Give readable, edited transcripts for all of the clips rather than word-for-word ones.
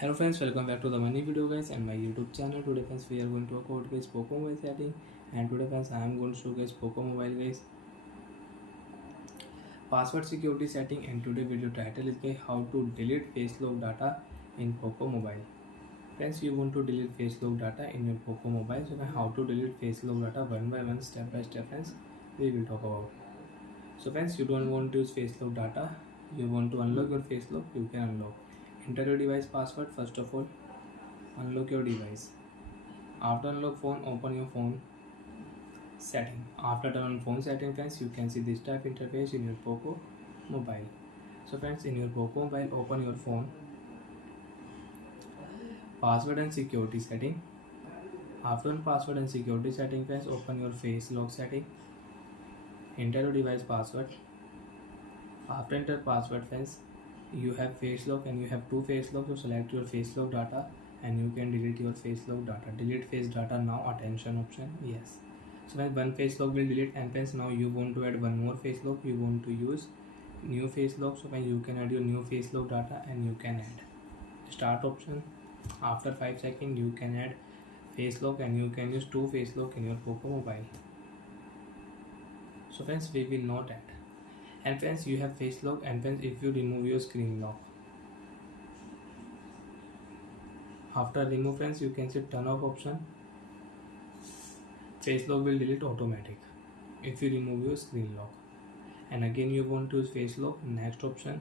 Hello friends, welcome back to the money video guys and my YouTube channel. Today friends we are going to talk about guys Poco mobile setting, and today friends I am going to show guys Poco mobile guys password security setting, and today video title is guys how to delete face lock data in Poco mobile. Friends, you want to delete face lock data in your Poco mobile, so how to delete face lock data one by one, step by step friends we will talk about. So friends, you don't want to use face lock data, you want to unlock your face lock, you can unlock. Enter your device password. First of all, unlock your device. After unlock phone, open your phone setting. After turn on phone setting friends, you can see this type interface in your Poco mobile. So friends, in your Poco mobile, open your phone, password and security setting. After password and security setting friends, open your face lock setting. Enter your device password. After enter password friends, you have face lock and you have two face lock, so select your face lock data and you can delete your face lock data. Delete face data now, attention option, yes. So when one face lock will delete, and friends now you want to add one more face lock, you want to use new face lock, so when you can add your new face lock data and you can add start option. After 5 seconds you can add face lock and you can use two face lock in your Poco mobile. So friends, we will not add. And friends, you have face lock, and friends if you remove your screen lock, after remove friends you can see turn off option, face lock will delete automatic if you remove your screen lock. And again you want to use face lock, next option,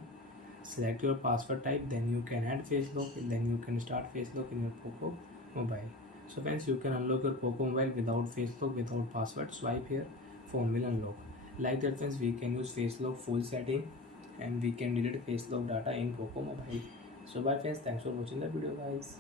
select your password type, then you can add face lock, then you can start face lock in your Poco mobile. So friends, you can unlock your Poco mobile without face lock, without password. Swipe here, phone will unlock. Like that friends, we can use face lock full setting and we can delete face lock data in Poco mobile. So bye friends, thanks for watching the video guys.